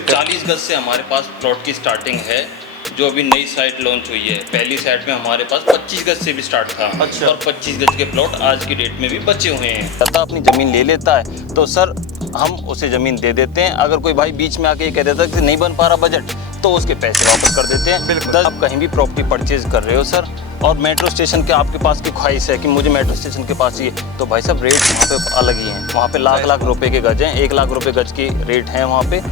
40 गज से हमारे पास प्लॉट की स्टार्टिंग है। जो अभी नई साइट लॉन्च हुई है, पहली साइट में हमारे पास 25 गज से भी स्टार्ट था। अच्छा। और 25 गज के प्लॉट आज की डेट में भी बचे हुए हैं। तथा अपनी ज़मीन ले लेता है तो सर हम उसे ज़मीन दे देते हैं। अगर कोई भाई बीच में आके ये कह देता है कि नहीं बन पा रहा बजट, तो उसके पैसे वापस कर देते हैं। बिल्कुल। आप कहीं भी प्रॉपर्टी परचेज कर रहे हो सर, और मेट्रो स्टेशन के आपके पास की ख्वाहिश है कि मुझे मेट्रो स्टेशन के पास ही है, तो भाई साहब रेट वहाँ पे अलग ही हैं। वहाँ पे लाख लाख रुपए के गज हैं, 1 लाख रुपए गज की रेट है वहाँ पे।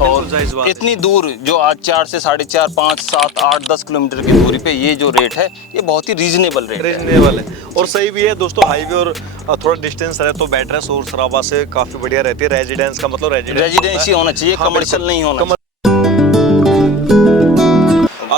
और इतनी दूर जो आज 4 से 4.5, 5, 7, 8, 10 किलोमीटर की दूरी पे ये जो रेट है, ये बहुत ही रीजनेबल रेट है। रीजनेबल है और सही भी है दोस्तों। हाईवे और थोड़ा डिस्टेंस रहे तो बेटर है, शोर शराबा से काफी बढ़िया रहती है। रेजिडेंस का मतलब रेजिडेंसी होना चाहिए, हाँ, कमर्शियल नहीं होना।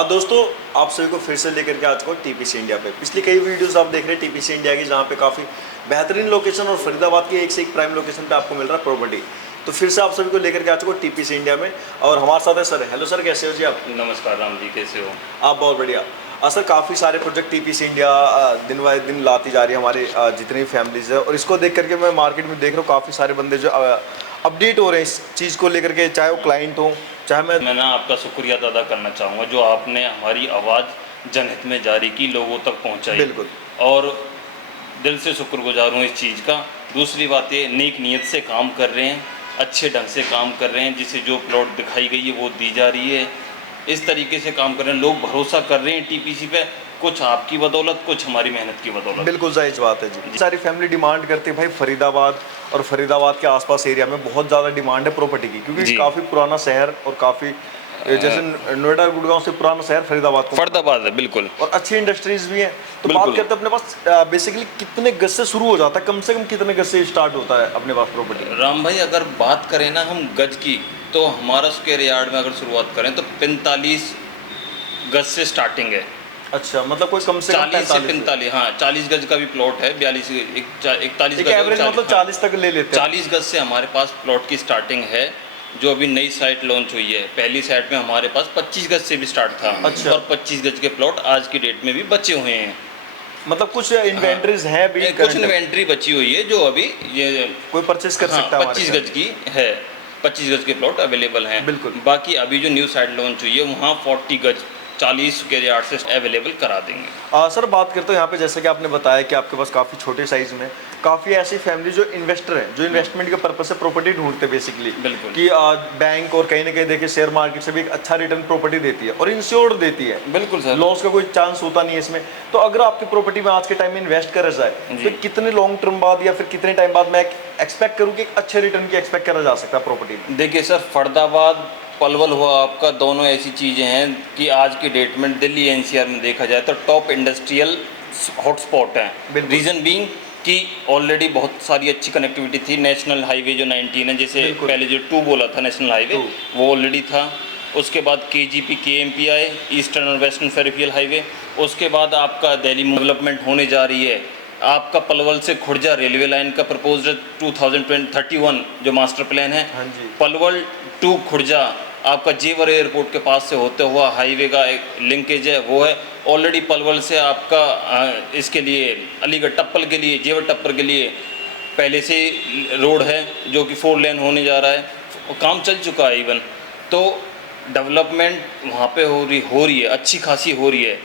दोस्तों आप सभी को फिर से लेकर के आ चुका हूँ टीपीसी इंडिया पे। पिछली कई वीडियोस आप देख रहे हैं टीपीसी इंडिया की, जहाँ पे काफ़ी बेहतरीन लोकेशन और फरीदाबाद की एक से एक प्राइम लोकेशन पे आपको मिल रहा है प्रॉपर्टी। तो फिर से आप सभी को लेकर के आ चुका हूँ टीपीसी इंडिया में, और हमारे साथ है सर। हेलो सर, कैसे हो जी आप? नमस्कार राम जी, कैसे हो आप? बहुत बढ़िया। सर काफ़ी सारे प्रोजेक्ट टीपीसी इंडिया दिन बाय दिन लाती जा रही है हमारे जितनी फैमिलीज है, और इसको देख करके मैं मार्केट में देख रहा हूँ काफ़ी सारे बंदे जो अपडेट हो रहे हैं इस चीज़ को लेकर के, चाहे वो क्लाइंट हो चाहे मैं ना आपका शुक्रिया अदा करना चाहूँगा जो आपने हमारी आवाज़ जनहित में जारी की, लोगों तक पहुँचाई। बिल्कुल। और दिल से शुक्रगुजार हूँ इस चीज़ का। दूसरी बात ये, नेक नीयत से काम कर रहे हैं, अच्छे ढंग से काम कर रहे हैं, जिसे जो प्लॉट दिखाई गई है वो दी जा रही है। इस तरीके से काम कर रहे हैं, लोग भरोसा कर रहे हैं टीपीसी पे, कुछ आपकी बदौलत, कुछ हमारी मेहनत की बदौलत। बिल्कुल जायज़ बात है जी। सारी फैमिली डिमांड करती है भाई फरीदाबाद और फरीदाबाद के आसपास एरिया में बहुत ज़्यादा डिमांड है प्रॉपर्टी की, क्योंकि काफ़ी पुराना शहर और काफ़ी जैसे नोएडा गुड़गांव से पुराना शहर फरीदाबाद है। बिल्कुल। और अच्छी इंडस्ट्रीज भी हैं। तो बात करते हैं अपने पास बेसिकली कितने गज से शुरू हो जाता है, कम से कम कितने गज से स्टार्ट होता है अपने पास प्रॉपर्टी? राम भाई, अगर बात करें ना हम गज की, तो हमारा स्क्वायर यार्ड में अगर शुरुआत करें तो 45 गज से स्टार्टिंग है। अच्छा, मतलब कोई कम से कम 40 से 45, हाँ 40 गज का भी प्लॉट है, 42 41 गज, एवरेज मतलब 40 तक ले लेते हैं। 40 गज से हमारे पास प्लॉट की स्टार्टिंग है। जो अभी नई साइट लॉन्च हुई है, पहली साइट में हमारे पास 25 गज से भी स्टार्ट था। अच्छा। और 25 गज के प्लॉट आज की डेट में भी बचे हुए हैं। मतलब कुछ इन्वेंटरीज हैं भी? कुछ इन्वेंट्री बची हुई है जो अभी ये कोई परचेस कर सकता है। 25 गज की है, 25 गज के प्लॉट अवेलेबल हैं। बिल्कुल। बाकी अभी जो न्यू साइट लॉन्च हुई है वहाँ 40 गज 40 स्क्वायर यार्ड से अवेलेबल करा देंगे। सर बात करते हैं यहाँ पे, जैसे कि आपने बताया कि आपके पास काफ़ी छोटे साइज में काफ़ी ऐसी फैमिली जो इन्वेस्टर हैं, जो इन्वेस्टमेंट के पर्पज से प्रॉपर्टी ढूंढते हैं बेसिकली। बिल्कुल। कि बैंक और कहीं ना कहीं देखिए शेयर मार्केट से भी एक अच्छा रिटर्न प्रॉपर्टी देती है और इंश्योर्ड देती है। बिल्कुल सर, लॉस का कोई चांस होता नहीं है इसमें। तो अगर आपकी प्रॉपर्टी में आज के टाइम में इन्वेस्ट करा जाए तो कितने लॉन्ग टर्म बाद या फिर कितने टाइम बाद मैं एक्सपेक्ट करूँ कि एक अच्छे रिटर्न की एक्सपेक्ट करा जा सकता है प्रॉपर्टी में? देखिए सर, फरीदाबाद पलवल हुआ आपका, दोनों ऐसी चीज़ें हैं कि आज की डेट में दिल्ली एनसीआर में देखा जाए तो टॉप इंडस्ट्रियल हॉटस्पॉट हैं। रीज़न बीइंग कि ऑलरेडी बहुत सारी अच्छी कनेक्टिविटी थी। नेशनल हाईवे जो 19 है, जैसे पहले जो 2 बोला था नेशनल हाईवे, वो ऑलरेडी था। उसके बाद KGP KMP आए, ईस्टर्न और वेस्टर्न पेरिफेरल हाईवे। उसके बाद आपका दिल्ली में डेवलपमेंट होने जा रही है। आपका पलवल से खुर्जा रेलवे लाइन का प्रपोज्ड 2031 जो मास्टर प्लान है। हाँ जी। पलवल टू खुर्जा आपका जेवर एयरपोर्ट के पास से होते हुआ हाईवे का एक लिंकेज है, वो है ऑलरेडी। पलवल से आपका इसके लिए अलीगढ़ टप्पल के लिए, जेवर टप्पर के लिए पहले से रोड है जो कि 4 लेन होने जा रहा है, काम चल चुका है इवन। तो डेवलपमेंट वहाँ पे हो रही है, अच्छी खासी हो रही है।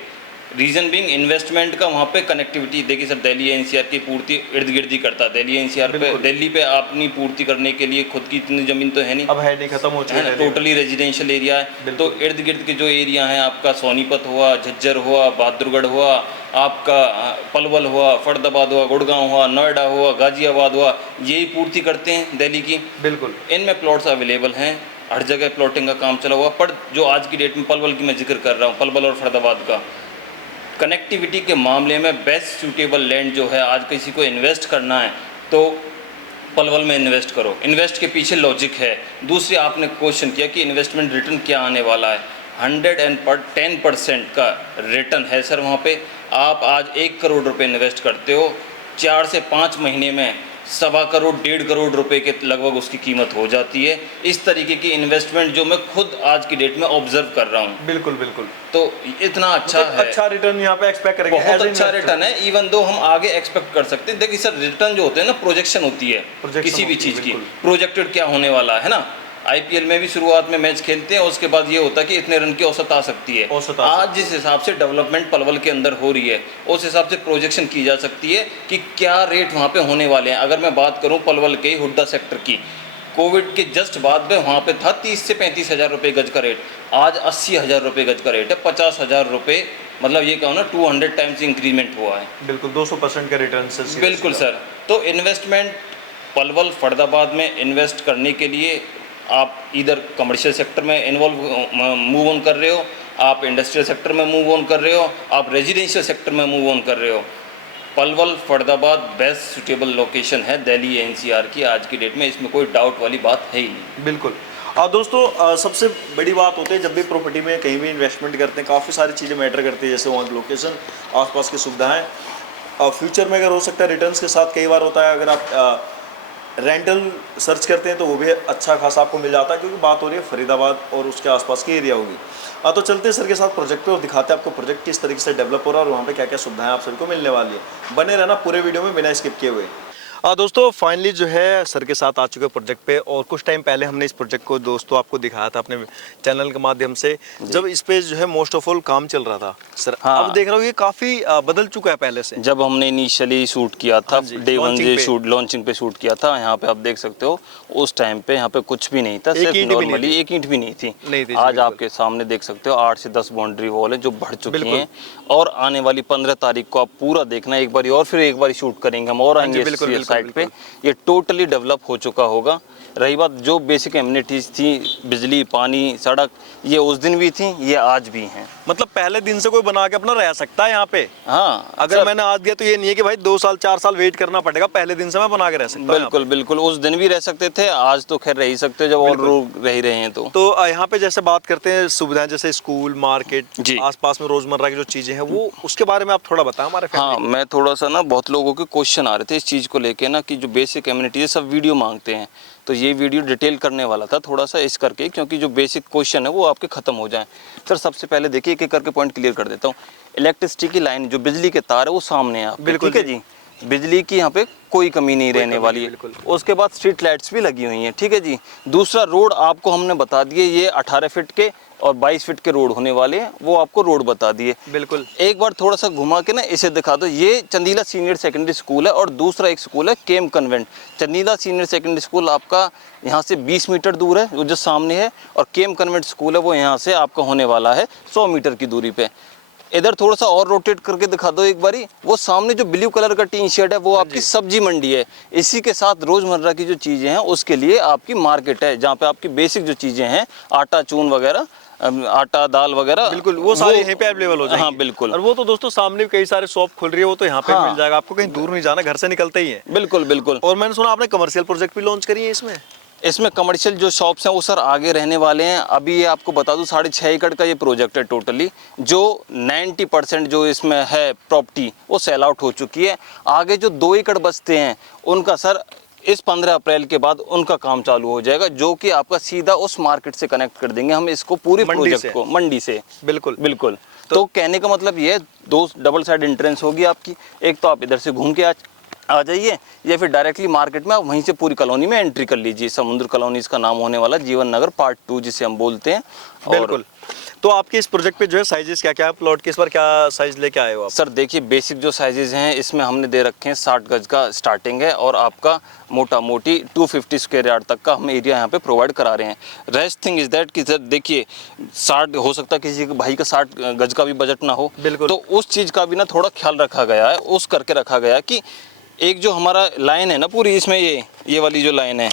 रीज़न बीइंग इन्वेस्टमेंट का वहाँ पे कनेक्टिविटी। देखिए सर, दिल्ली एनसीआर की पूर्ति इर्द गिर्द ही करता है। दिल्ली एनसीआर पे, दिल्ली पे अपनी पूर्ति करने के लिए खुद की इतनी ज़मीन तो है नहीं, अब है नहीं, खत्म हो चुका है, टोटली रेजिडेंशियल एरिया है। तो इर्द गिर्द के जो एरिया हैं, आपका सोनीपत हुआ, झज्जर हुआ, बहादुरगढ़ हुआ, आपका पलवल हुआ, फरीदाबाद हुआ, गुड़गांव हुआ, नोएडा हुआ, गाजियाबाद हुआ, यही पूर्ति करते हैं दिल्ली की। बिल्कुल। इनमें प्लॉट्स अवेलेबल हैं, हर जगह प्लॉटिंग का काम चला हुआ। पर जो आज की डेट में पलवल की मैं जिक्र कर रहा हूँ, पलवल और फरीदाबाद का, कनेक्टिविटी के मामले में बेस्ट सूटेबल लैंड जो है, आज किसी को इन्वेस्ट करना है तो पलवल में इन्वेस्ट करो। इन्वेस्ट के पीछे लॉजिक है। दूसरी, आपने क्वेश्चन किया कि इन्वेस्टमेंट रिटर्न क्या आने वाला है। 110% का रिटर्न है सर वहाँ पे। आप आज 1 करोड़ रुपए इन्वेस्ट करते हो, 4 से 5 महीने में 1.25 करोड़ 1.5 करोड़ रुपए के लगभग उसकी कीमत हो जाती है। इस तरीके की इन्वेस्टमेंट जो मैं खुद आज की डेट में ऑब्जर्व कर रहा हूँ। बिल्कुल बिल्कुल। तो इतना अच्छा है, अच्छा रिटर्न यहाँ पे एक्सपेक्ट करेंगे, बहुत अच्छा रिटर्न है। इवन दो हम आगे एक्सपेक्ट कर सकते हैं। देखिए सर, रिटर्न जो होते हैं ना, प्रोजेक्शन होती है किसी भी चीज़ की, प्रोजेक्टेड क्या होने वाला है ना। आईपीएल में भी शुरुआत में मैच खेलते हैं, उसके बाद ये होता है कि इतने रन की औसत आ सकती है। औसत आ आज जिस हिसाब से डेवलपमेंट पलवल के अंदर हो रही है, उस हिसाब से प्रोजेक्शन की जा सकती है कि क्या रेट वहाँ पे होने वाले हैं। अगर मैं बात करूँ पलवल के हुड्डा सेक्टर की, कोविड के जस्ट बाद में वहाँ पे था 30 से 35 हज़ार रुपये गज का रेट, आज 80 हज़ार रुपये गज का रेट है। 50 हज़ार रुपये, मतलब ये कहो ना 200 टाइम्स इंक्रीमेंट हुआ है। बिल्कुल 200% का रिटर्न से बिल्कुल सर। तो इन्वेस्टमेंट पलवल फरीदाबाद में इन्वेस्ट करने के लिए आप इधर कमर्शियल सेक्टर में मूव ऑन कर रहे हो, आप इंडस्ट्रियल सेक्टर में मूव ऑन कर रहे हो, आप रेजिडेंशियल सेक्टर में मूव ऑन कर रहे हो, Palwal Faridabad best suitable location है दिल्ली एनसीआर की आज की डेट में, इसमें कोई डाउट वाली बात है ही नहीं। बिल्कुल। दोस्तों सबसे बड़ी बात होती है जब भी प्रॉपर्टी में कहीं भी इन्वेस्टमेंट करते हैं, काफ़ी सारी चीज़ें मैटर करती है, जैसे वहाँ की लोकेशन, आसपास की सुविधाएं, फ्यूचर में अगर हो सकता है रिटर्न्स के साथ कई बार होता है अगर आप रेंटल सर्च करते हैं तो वो भी अच्छा खासा आपको मिल जाता है, क्योंकि बात हो रही है फरीदाबाद और उसके आसपास की एरिया होगी। तो चलते हैं सर के साथ प्रोजेक्ट पे और दिखाते हैं आपको प्रोजेक्ट किस तरीके से डेवलप हो रहा है और वहाँ पे क्या क्या सुविधाएं आप सभी को मिलने वाली है। बने रहना पूरे वीडियो में बिना स्किप किए हुए। दोस्तों फाइनली जो है सर के साथ आ चुके हैं प्रोजेक्ट पे, और कुछ टाइम पहले हमने इस प्रोजेक्ट को दोस्तों आपको दिखाया था अपने चैनल के माध्यम से, जब इस पे जो है मोस्ट ऑफ ऑल काम चल रहा था सर। हाँ। अब देख रहा हूँ ये काफ़ी बदल चुका है पहले से। जब हमने इनिशियली शूट किया था, डे वन launching जे पे। शूट लॉन्चिंग पे शूट किया था, यहाँ पे आप देख सकते हो उस टाइम पे यहाँ पे कुछ भी नहीं था, एक सिर्फ ईंट भी नहीं नॉर्मली थी। एक ईंट भी नहीं थी। नहीं थी जी, आज बिल्कुल। आपके सामने देख सकते हो 8 से 10 बाउंड्री वॉल है जो बढ़ चुकी बिल्कुल। हैं, और आने वाली 15 तारीख को आप पूरा देखना एक बार, और फिर एक बार शूट करेंगे हम और हाँ जी, आएंगे बिल्कुल, बिल्कुल, साइट पे, बिल्कुल। ये टोटली डेवलप हो चुका होगा। रही बात जो बेसिक एमिनिटीज थी, बिजली, पानी, सड़क, ये उस दिन भी थी, ये आज भी हैं। मतलब पहले दिन से कोई बना के अपना रह सकता है यहाँ पे। हाँ, अगर मैंने आज दिया तो ये नहीं है कि भाई 2 साल 4 साल वेट करना पड़ेगा, पहले दिन से मैं बना के रह सकता हूँ। बिल्कुल बिल्कुल, उस दिन भी रह सकते थे, आज तो खैर रह ही सकते हो जब और लोग रह ही रहे हैं। तो यहाँ पे जैसे बात करते हैं सुविधाएं, जैसे स्कूल, मार्केट, जी। आसपास में रोजमर्रा की जो चीजें हैं वो, उसके बारे में आप थोड़ा बताएं हमारे हाँ, फैमिली मैं थोड़ा सा ना, बहुत लोगों के क्वेश्चन आ रहे थे इस चीज़ को लेके ना कि जो बेसिक कम्युनिटी है सब वीडियो मांगते हैं, तो ये वीडियो डिटेल करने वाला था थोड़ा सा इस करके, क्योंकि जो बेसिक क्वेश्चन है वो आपके ख़त्म हो जाएं। सर सबसे पहले देखिए एक एक करके पॉइंट क्लियर कर देता हूँ। इलेक्ट्रिसिटी की लाइन, जो बिजली के तार है वो सामने है आपके, बिल्कुल ठीक है जी, बिजली की यहाँ पे कोई कमी नहीं रहने वाली है। बिल्कुल। उसके बाद स्ट्रीट लाइट्स भी लगी हुई हैं, ठीक है जी। दूसरा, रोड आपको हमने बता दिए, ये 18 फीट के और 22 फीट के रोड होने वाले हैं, वो आपको रोड बता दिए। बिल्कुल। एक बार थोड़ा सा घुमा के ना इसे दिखा दो, ये चंदीला सीनियर सेकेंडरी स्कूल है, और दूसरा एक स्कूल है केम convent. Chandila senior secondary school आपका यहाँ से 20 मीटर दूर है, वो जो सामने है, और केम कन्वेंट स्कूल है वो यहाँ से आपका होने वाला है 100 मीटर की दूरी पे। इधर थोड़ा सा और रोटेट करके दिखा दो एक बारी, वो सामने जो ब्लू कलर का टीन शेड है वो आपकी सब्जी मंडी है। इसी के साथ रोजमर्रा की जो चीजें हैं उसके लिए आपकी मार्केट है, जहाँ पे आपकी बेसिक जो चीजें हैं, आटा चून वगैरह, आटा दाल वगैरह, बिल्कुल वो सारे यहीं पे अवेलेबल हो जाएंगे। हाँ बिल्कुल। और वो तो दोस्तों सामने भी कई सारे शॉप खुल रही है, वो तो यहाँ पे हाँ। मिल जाएगा आपको, कहीं दूर नहीं जाना, घर से निकलते ही है। बिल्कुल बिल्कुल। और मैंने सुना आपने कमर्शियल प्रोजेक्ट भी लॉन्च करी है इसमें। इसमें कमर्शियल जो शॉप्स हैं वो सर आगे रहने वाले हैं। अभी ये आपको बता दूं 6.5 एकड़ का ये प्रोजेक्ट है टोटली, जो 90% जो इसमें है प्रॉपर्टी वो सेल आउट हो चुकी है। आगे जो 2 एकड़ बचते हैं उनका सर इस 15 अप्रैल के बाद उनका काम चालू हो जाएगा, जो कि आपका सीधा उस मार्केट से कनेक्ट कर देंगे हम इसको, पूरे प्रोजेक्ट को, मंडी से। बिल्कुल बिल्कुल। तो कहने का मतलब ये है, 2 डबल साइड एंट्रेंस होगी आपकी, एक तो आप इधर से घूम के आ जाइए, या फिर डायरेक्टली मार्केट में आप वहीं से पूरी कॉलोनी में एंट्री कर लीजिए। समुद्र कॉलोनी इसका नाम होने वाला, जीवन नगर पार्ट 2 जिसे हम बोलते हैं। बिल्कुल। तो आपके इस प्रोजेक्ट पे जो है साइजेस क्या क्या है, प्लॉट के इस बार क्या साइज लेके आए हो आप? सर देखिए बेसिक जो साइजेज हैं इसमें हमने दे रखे हैं 60 गज का स्टार्टिंग है, और आपका मोटा मोटी 250 स्क्वायर यार्ड तक का हम एरिया यहाँ पे प्रोवाइड करा रहे हैं। रेस्ट थिंग इज दैट कि सर देखिए 60 हो सकता है किसी भाई का 60 गज का भी बजट ना हो, बिल्कुल। तो उस चीज़ का भी ना थोड़ा ख्याल रखा गया है, उस करके रखा गया कि एक जो हमारा लाइन है ना पूरी, इसमें ये वाली जो लाइन है,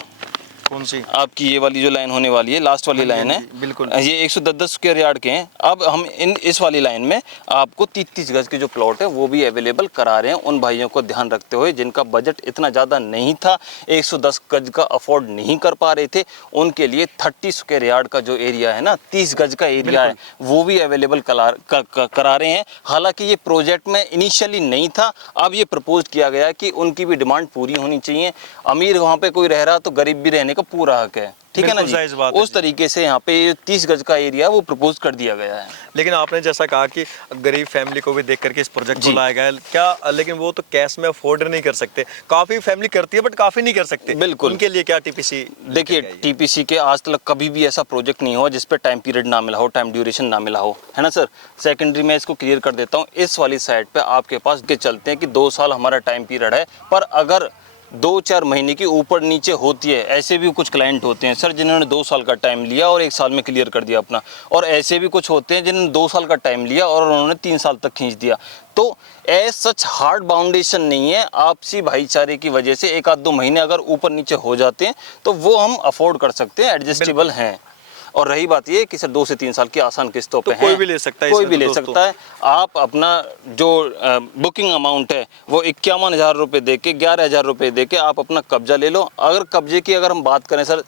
कौन सी आपकी ये वाली जो लाइन होने वाली है, लास्ट वाली लाइन है, बिल्कुल। ये 110 स्क्वायर यार्ड के हैं। अब हम इस वाली लाइन में आपको 30 गज के जो प्लॉट है वो भी अवेलेबल करा रहे हैं उन भाइयों को ध्यान रखते हुए जिनका बजट इतना ज़्यादा नहीं था, 110 गज का अफोर्ड नहीं कर पा रहे थे, उनके लिए 30 स्क्वायर यार्ड का जो एरिया है ना, 30 गज का एरिया है, वो भी अवेलेबल करा रहे हैं। हालांकि ये प्रोजेक्ट में इनिशियली नहीं था, अब ये प्रपोज किया गया कि उनकी भी डिमांड पूरी होनी चाहिए। अमीर वहाँ पे कोई रह रहा तो गरीब भी रहने का पूरा हक है, ठीक है ना बिल्कुल जायज़ जी। बात है उस जी। तरीके से यहाँ पे 30 गज का एरिया वो प्रपोज कर दिया गया है। लेकिन आपने जैसा कहा कि गरीब फैमिली को भी देख करके इस प्रोजेक्ट को जी। लाया गया है क्या, लेकिन वो तो कैश में अफोर्ड नहीं कर सकते, काफी फैमिली करती है बट काफी नहीं कर सकते, बिल्कुल। उनके लिए क्या टीपीसी? देखिए टीपीसी के आज तक कभी भी ऐसा प्रोजेक्ट नहीं हुआ जिस पे टाइम पीरियड ना मिला हो, टाइम ड्यूरेशन ना मिला हो, है ना सर। सेकेंडरी में इसको क्लियर कर देता हूँ, इस वाली साइड पे आपके पास के चलते हैं कि 2 साल हमारा टाइम पीरियड है, पर अगर 2-4 महीने की ऊपर नीचे होती है, ऐसे भी कुछ क्लाइंट होते हैं सर जिन्होंने 2 साल का टाइम लिया और 1 साल में क्लियर कर दिया अपना, और ऐसे भी कुछ होते हैं जिन्होंने 2 साल का टाइम लिया और उन्होंने 3 साल तक खींच दिया। तो एज सच हार्ड बाउंडेशन नहीं है, आपसी भाईचारे की वजह से 1-2 महीने अगर ऊपर नीचे हो जाते हैं तो वो हम अफोर्ड कर सकते हैं, एडजस्टेबल हैं। और रही बात ये कि सर 2 से 3 साल की आसान किस्तों पे तो कोई भी ले सकता है, कोई इसमें भी तो ले दोस्तों। सकता है। आप अपना जो बुकिंग अमाउंट है वो 51,000 रुपये दे के 11,000 रुपये दे के आप अपना कब्जा ले लो। अगर कब्जे की अगर हम बात करें सर,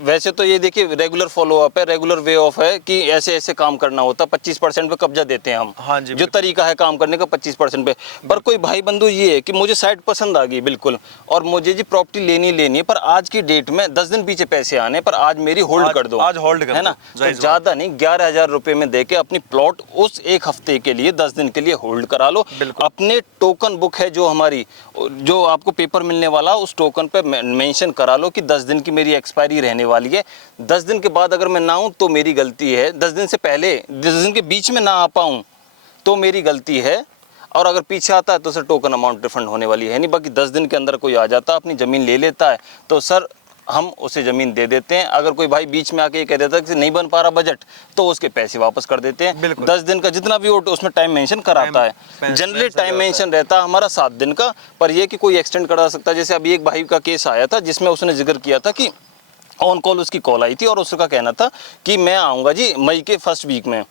वैसे तो ये देखिए रेगुलर फॉलोअप है, रेगुलर वे ऑफ है कि ऐसे ऐसे काम करना होता है, 25% पे कब्जा देते हैं हम। हाँ जी, जो तरीका है काम करने का 25% पे। पर कोई भाई बंधु ये है कि मुझे साइट पसंद आ गई बिल्कुल, और मुझे जी प्रॉपर्टी लेनी लेनी है, पर आज की डेट में 10 दिन पीछे पैसे आने, पर आज मेरी होल्ड कर दो, आज होल्ड कर है ना। दो, तो जायज़ ज्यादा नहीं, 11,000 रुपए में देके अपनी प्लॉट उस 1 हफ्ते के लिए 10 दिन के लिए होल्ड करा लो। अपने टोकन बुक है जो हमारी, जो आपको पेपर मिलने वाला, उस टोकन पे मेंशन करा लो कि 10 दिन की मेरी एक्सपायरी रहने वाली है। 10 दिन के बाद अगर मैं ना आऊं तो मेरी गलती है, 10 दिन से पहले 10 दिन के बीच में ना आ पाऊं तो मेरी गलती है, और अगर पीछे आता है तो सर टोकन अमाउंट रिफंड होने वाली है नहीं। बाकी 10 दिन के अंदर कोई आ जाता अपनी ज़मीन ले लेता है तो सर हम उसे ज़मीन दे देते हैं। अगर कोई भाई बीच में आके ये कह देता है कि नहीं बन पा रहा बजट, तो उसके पैसे वापस कर देते हैं। 10 दिन का जितना भी उसमें टाइम मेंशन कराता है, जनरली टाइम मेंशन रहता है हमारा 7 दिन का, पर ये कि कोई एक्सटेंड करा सकता है। जैसे अभी एक भाई का केस आया था जिसमें उसने जिक्र किया था कि ऑन कॉल उसकी कॉल आई थी और उसका कहना था कि मैं आऊँगा जी मई के फर्स्ट वीक में।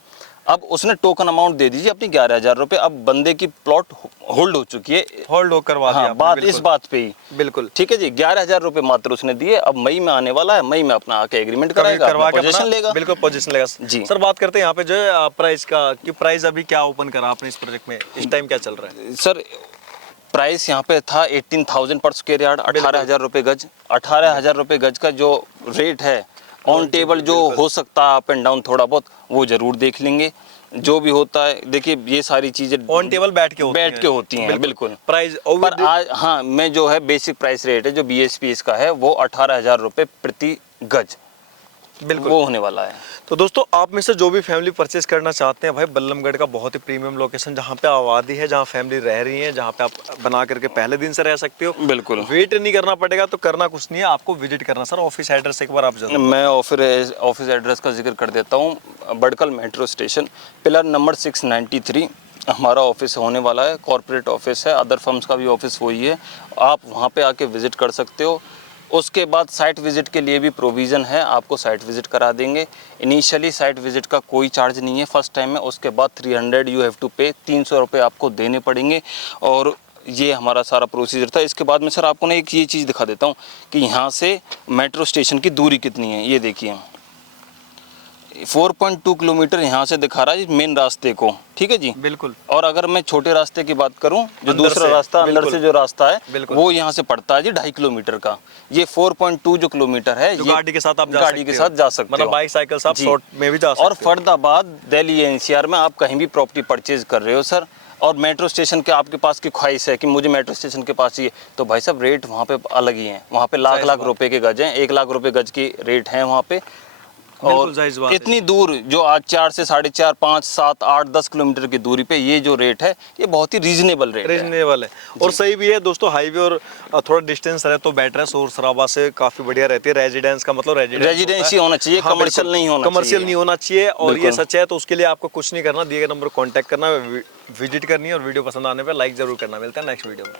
अब उसने टोकन अमाउंट दे दीजिए अपनी 11,000 रुपये, अब बंदे की प्लॉट होल्ड हो चुकी है, होल्ड करवा दिया हाँ, आपने, बात बिल्कुल। इस बात पे ही, बिल्कुल ठीक है जी। 11,000 रुपये मात्र उसने दिए, अब मई में आने वाला है, मई में अपना आके एग्रीमेंट कराएगा, करवा के पोजीशन अपना लेगा। बिल्कुल पोजीशन लेगा जी। सर बात करते हैं यहाँ पे जो है प्राइस का, कि प्राइस अभी क्या ओपन करा आपने इस प्रोजेक्ट में, इस टाइम क्या चल रहा है? सर प्राइस यहाँ पे था 18,000 पर स्क्वायर यार्ड, 18,000 रुपये गज। 18,000 रुपये गज का जो रेट है ऑन टेबल जो हो सकता है अप एंड डाउन थोड़ा बहुत, वो जरूर देख लेंगे। जो भी होता है देखिए ये सारी चीजें ऑन टेबल बैठ के होती हैं बिल्कुल। प्राइस पर आज हाँ, मैं जो है बेसिक प्राइस रेट है जो BSPS का है वो 18,000 रुपये प्रति गज बिल्कुल वो होने वाला है। तो दोस्तों आप में से जो भी फैमिली परचेज करना चाहते हैं, भाई बल्लमगढ़ का बहुत ही प्रीमियम लोकेशन, जहाँ पे आबादी है, जहाँ फैमिली रह रही है, जहाँ पे आप बना करके पहले दिन से रह सकते हो, बिल्कुल वेट नहीं करना पड़ेगा, तो करना कुछ नहीं है, आपको विजिट करना। सर ऑफिस एड्रेस एक बार आप जरूर। मैं ऑफिस एड्रेस का जिक्र कर देता हूँ। Badkal metro station, pillar number 693 हमारा ऑफिस होने वाला है। कॉर्पोरेट ऑफिस है, अदर फर्म्स का भी ऑफिस वही है, आप वहाँ पे आके विजिट कर सकते हो। उसके बाद साइट विजिट के लिए भी प्रोविज़न है, आपको साइट विजिट करा देंगे। इनिशियली साइट विजिट का कोई चार्ज नहीं है फर्स्ट टाइम में, उसके बाद 300 यू हैव टू पे, 300 रुपये आपको देने पड़ेंगे। और ये हमारा सारा प्रोसीजर था। इसके बाद में सर आपको ना एक ये चीज़ दिखा देता हूँ कि यहाँ से मेट्रो स्टेशन की दूरी कितनी है। ये देखिए 4.2 किलोमीटर यहाँ से दिखा रहा है मेन रास्ते को, ठीक है जी बिल्कुल। और अगर मैं छोटे रास्ते की बात करूं, जो अंदर दूसरा से, रास्ता अंदर से जो रास्ता है वो यहाँ से पड़ता है जी 2.5 किलोमीटर का। ये 4.2 जो किलोमीटर है, जो ये गाड़ी के साथ आप गाड़ी के साथ जा सकते हो, मतलब बाइक साइकिल से आप जी। शॉर्ट में भी जा सकते और हो। फरीदाबाद, दिल्ली, NCR में आप कहीं भी प्रॉपर्टी परचेज कर रहे हो सर, और मेट्रो स्टेशन के आपके पास की ख्वाहिश है कि मुझे मेट्रो स्टेशन के पास ही है, तो भाई साहब रेट वहाँ पे अलग ही हैं। वहाँ पे लाख रुपए के गज हैं, 1 लाख रुपए गज की रेट है वहाँ पे। और इतनी दूर जो आज 4 से 4.5, 5, 7, 8, 10 किलोमीटर की दूरी पे ये जो रेट है ये बहुत ही रीजनेबल रेट है और सही भी है दोस्तों। हाईवे और थोड़ा डिस्टेंस रहे तो बेटर है, शोर शराबा से काफी बढ़िया रहती है। रेजिडेंस का मतलब रेजिडेंसी होना चाहिए, कमर्शियल नहीं होना चाहिए, कमर्शियल नहीं होना चाहिए। और ये सच है, तो उसके लिए आपको कुछ नहीं करना, दिए गए नंबर कॉन्टैक्ट करना, विजिट करनी है और वीडियो पसंद आने पर लाइक जरूर करना। मिलता है नेक्स्ट वीडियो में।